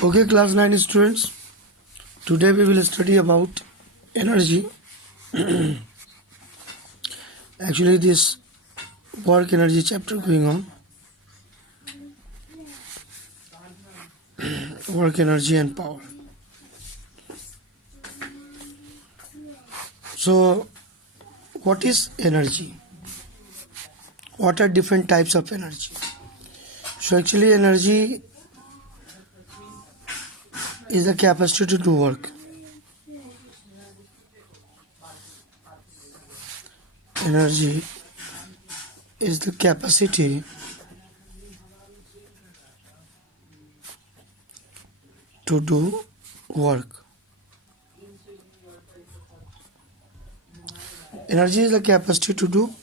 Okay, class 9 students. Today we will study about energy. Actually, this work energy chapter going on. Work energy and power. So, what is energy? What are different types of energy? So, actually, energy is the capacity to do work. Energy is the capacity to do work. Energy is the capacity to do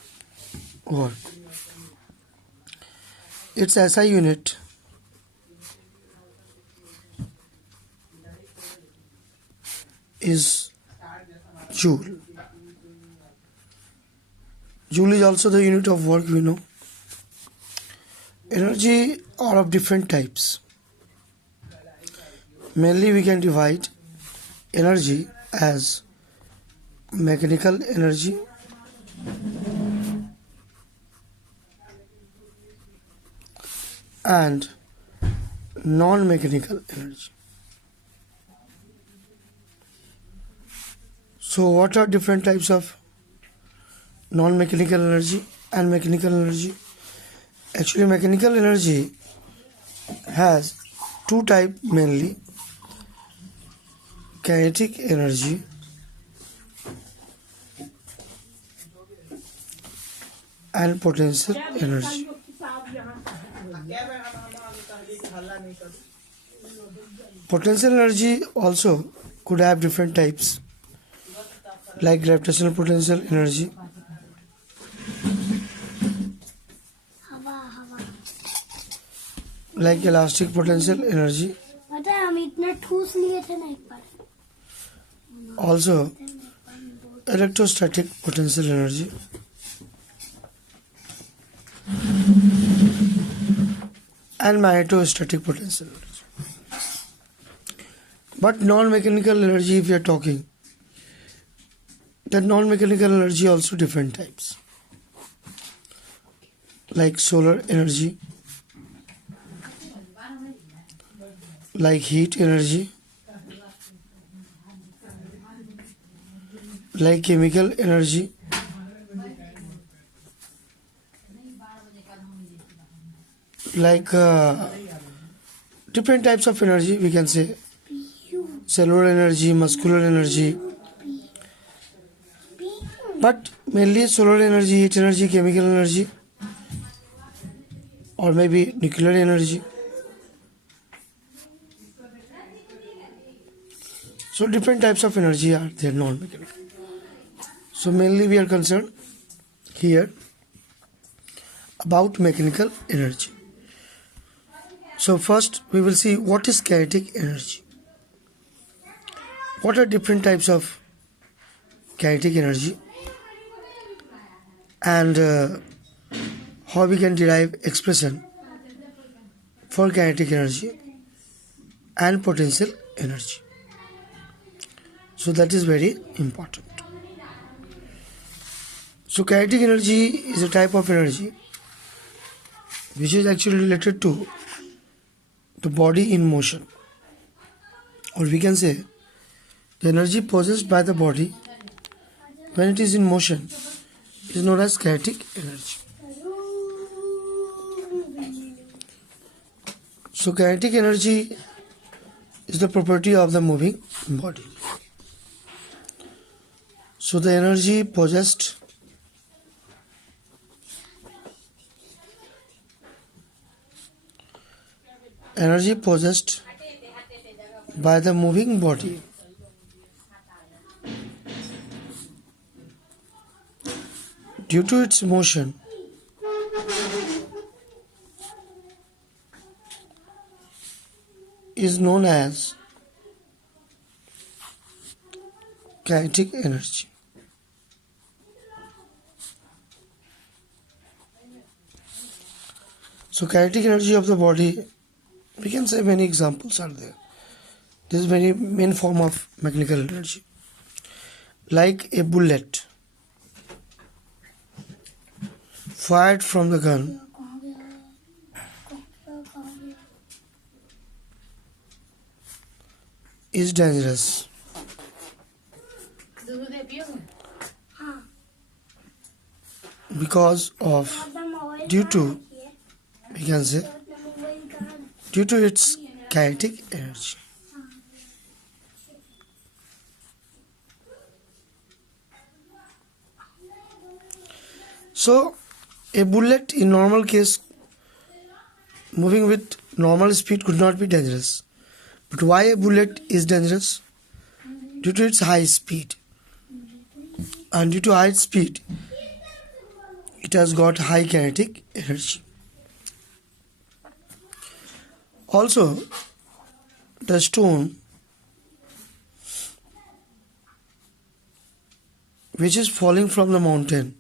work. Its SI unit is joule. Joule is also the unit of work we know. Energy are of different types. Mainly we can divide energy as mechanical energy, and non-mechanical energy. So what are different types of non-mechanical energy and mechanical energy? Actually, mechanical energy has two types mainly: kinetic energy and potential energy. Potential energy also could have different types, like gravitational potential energy, like elastic potential energy, also electrostatic potential energy, and magnetostatic potential energy. But non-mechanical energy, if we are talking, that non-mechanical energy also different types, like solar energy, like heat energy, like chemical energy, like different types of energy, we can say cellular energy, muscular energy, but mainly solar energy, heat energy, chemical energy, or maybe nuclear energy. So different types of energy are there, non-mechanical. So mainly we are concerned here about mechanical energy. So first we will see what is kinetic energy. What are different types of kinetic energy, and how we can derive expression for kinetic energy and potential energy. So that is very important. So kinetic energy is a type of energy which is actually related to the body in motion, or we can say the energy possessed by the body when it is in motion is known as kinetic energy. So kinetic energy is the property of the moving body. So the energy possessed by the moving body due to its motion is known as kinetic energy. So kinetic energy of the body, we can say many examples are there. This is very main form of mechanical energy. Like a bullet fired from the gun is dangerous because of due to we can say due to its kinetic energy. So a bullet in normal case moving with normal speed could not be dangerous. But why a bullet is dangerous? Due to its high speed. And due to high speed, it has got high kinetic energy. Also, the stone which is falling from the mountain,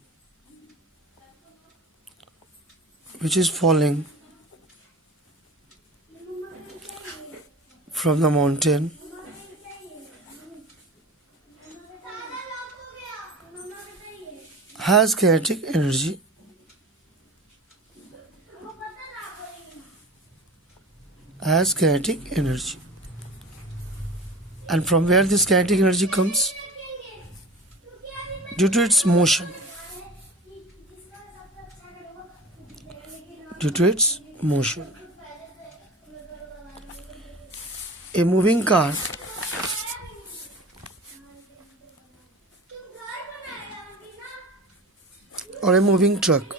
has kinetic energy, and from where this kinetic energy comes? Due to its motion. A moving car or a moving truck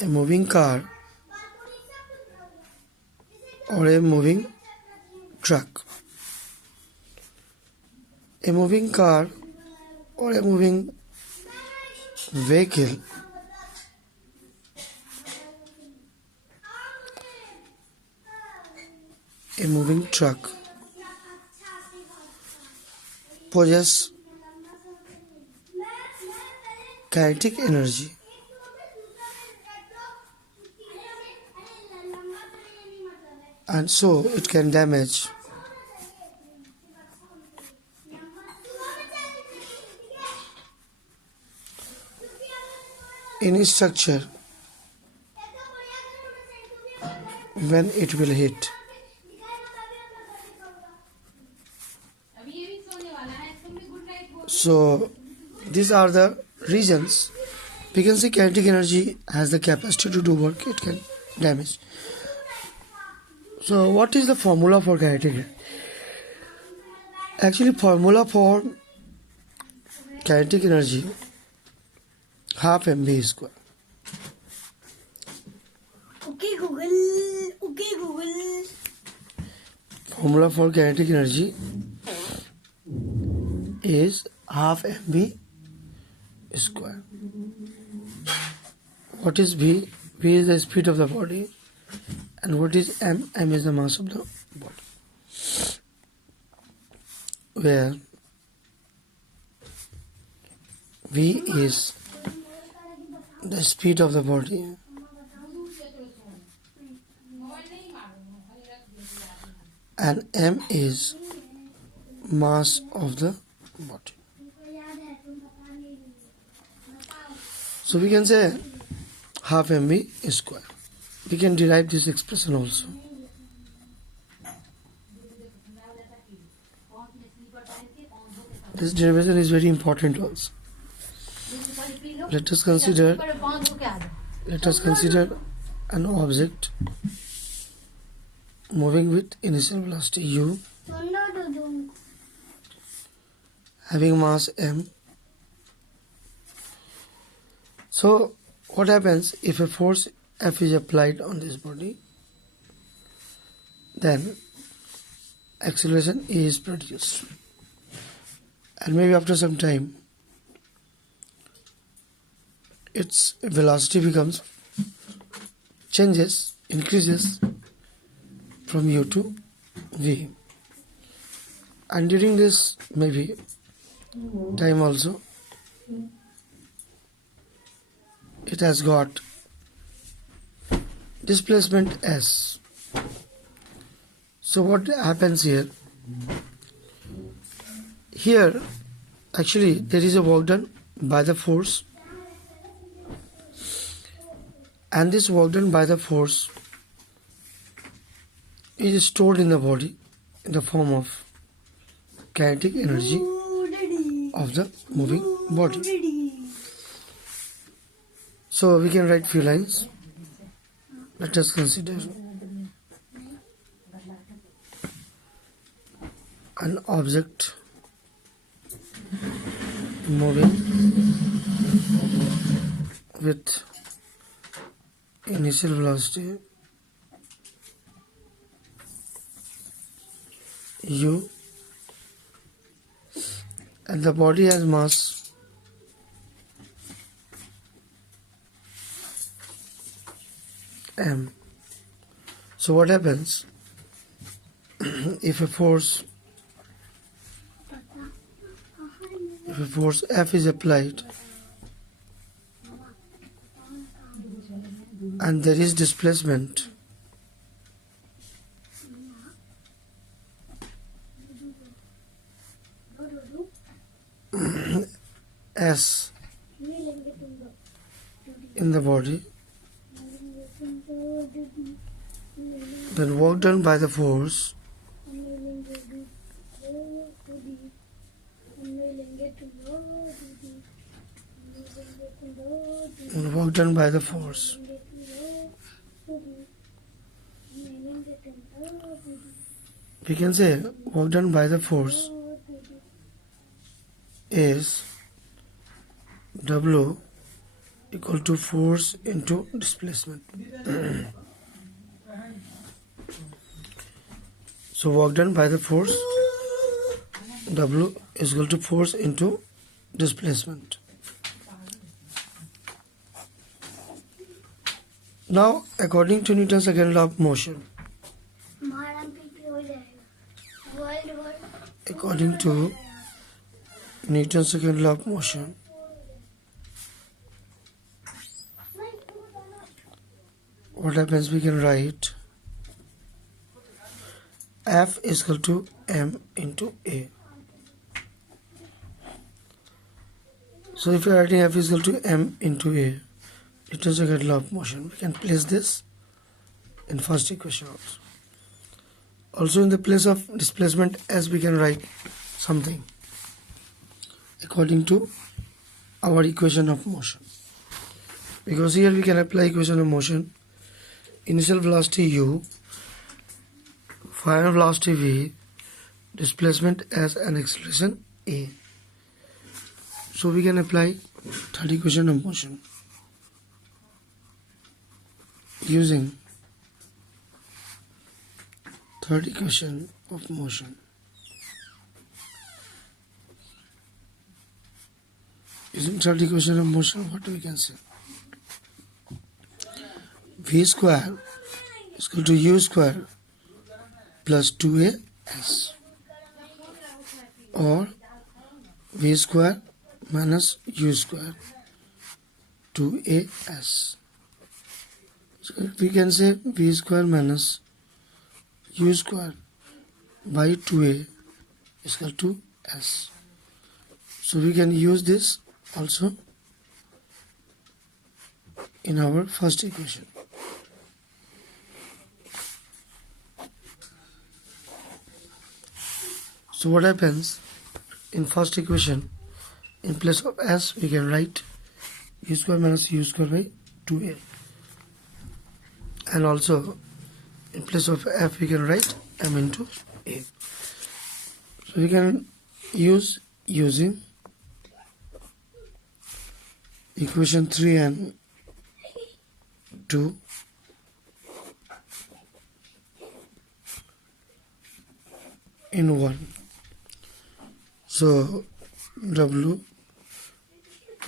a moving car or a moving truck, a moving car or a moving vehicle a moving truck possess kinetic energy and so it can damage any structure when it will hit. So these are the reasons we can say kinetic energy has the capacity to do work it can damage. So what is the formula for kinetic energy? Actually, formula for kinetic energy half mv square. Okay Google. Formula for kinetic energy is half mv square. What is v? V is the speed of the body, and what is m? M is the mass of the body. Where v is the speed of the body and m is mass of the body. So we can say half mv square. We can derive this expression also. This derivation is very important also. Let us consider an object moving with initial velocity u, having mass m. So what happens if a force F is applied on this body? Then acceleration E is produced, and maybe after some time its velocity increases from u to v, and during this maybe time also it has got displacement S. So what happens here? Here actually there is a work done by the force, and this work done by the force is stored in the body in the form of kinetic energy of the moving body. So we can write few lines. Let us consider an object moving with initial velocity u, and the body has mass m. So what happens if a force F is applied and there is displacement S in the body, then work done by the force we can say work done by the force is W equal to force into displacement. So work done by the force W is equal to force into displacement. Now according to Newton's second law of motion, according to Newton's second law of motion, what happens, we can write F is equal to m into A. So if you are writing F is equal to m into A, Newton's second law of motion, we can place this in first equation also. Also in the place of displacement S, we can write something according to our equation of motion, because here we can apply equation of motion: initial velocity u, final velocity v, displacement s, and acceleration a. So we can apply third equation of motion using third equation of motion. Using third equation of motion, what we can say? V square is equal to u square plus 2as, or v square minus u square 2as. So we can say v square minus u square by 2a is equal to s. So we can use this also in our first equation. So what happens in first equation, in place of s we can write u square minus u square by 2a, and also in place of f we can write m into a. So we can use using equation 3 and 2 in 1. So W,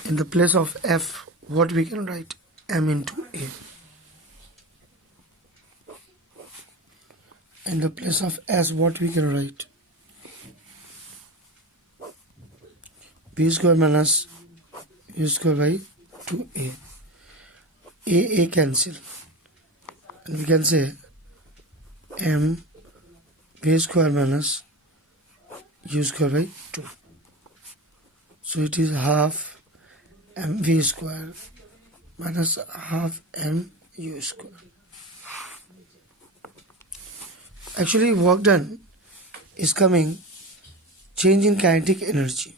in the place of F, what we can write? M into A. In the place of S, what we can write? B square minus U square by 2A. A cancel. and we can say m v square minus u square by 2. So it is half mv square minus half mu square. Actually, work done is coming change in kinetic energy,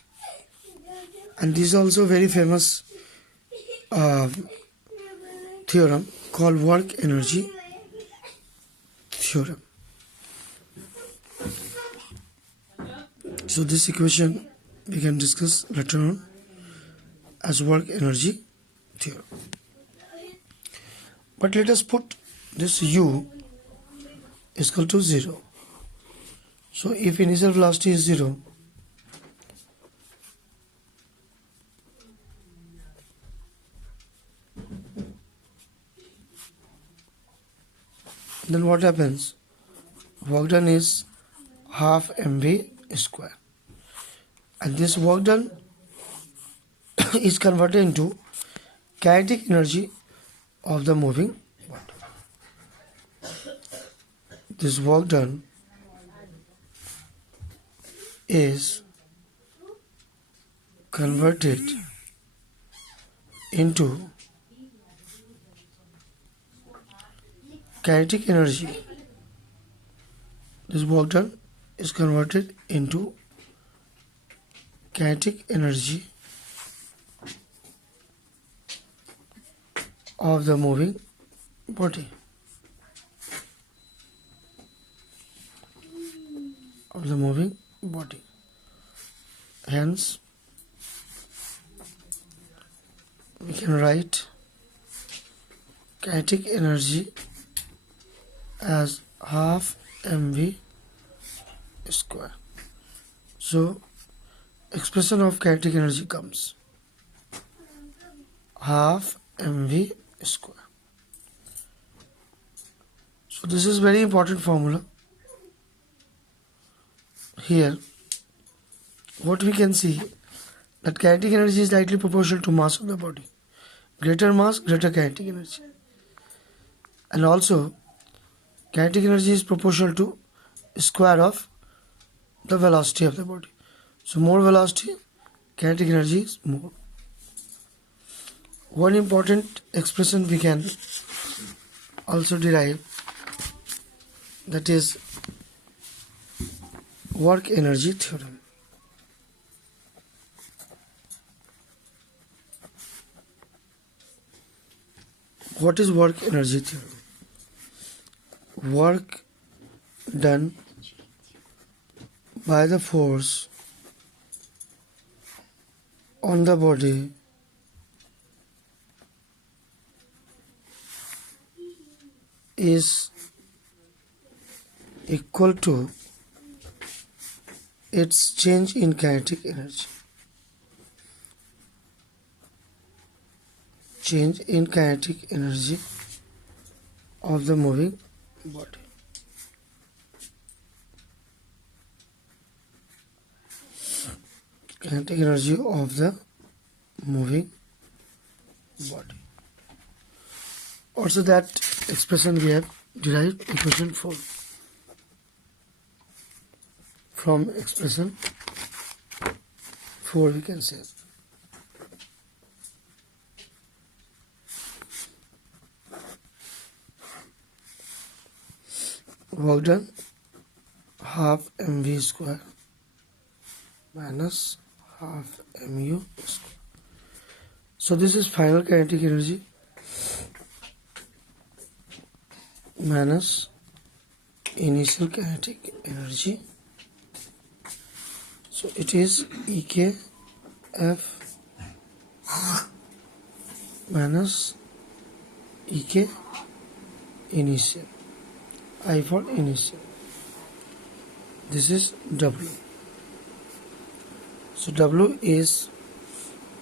and this is also very famous theorem called work energy theorem. So this equation we can discuss later on as work energy theorem. But let us put this u is equal to 0. So if initial velocity is 0, then what happens? Work done is half mv square, and this work done is converted into kinetic energy of the moving body. This work done is converted into kinetic energy. This work done is converted into kinetic energy of the moving body. Of the moving body. Hence, we can write kinetic energy as half mv square. So, expression of kinetic energy comes half mv square. So, this is very important formula. Here, what we can see that kinetic energy is directly proportional to mass of the body. Greater mass, greater kinetic energy. And also, kinetic energy is proportional to square of the velocity of the body. So more velocity, kinetic energy is more. One important expression we can also derive, that is work energy theorem. What is work energy theorem? Work done by the force on the body is equal to its change in kinetic energy. Change in kinetic energy of the moving body. Kinetic energy of the moving body. Also that expression we have derived equation 4 from expression 4 we can say. Work done half mv square minus half mu square. So this is final kinetic energy minus initial kinetic energy. So it is EK F minus EK initial. I for initial. This is W. So W is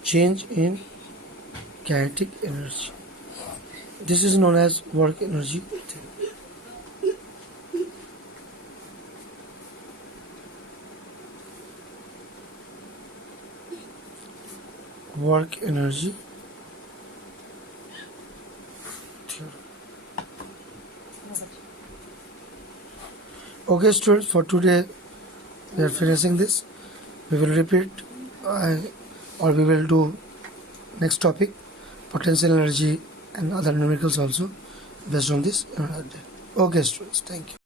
change in kinetic energy. This is known as work energy theory. Work energy theory. Okay, students, for today we are finishing this. We will repeat or we will do next topic, potential energy and other numericals also based on this. Okay, students, thank you.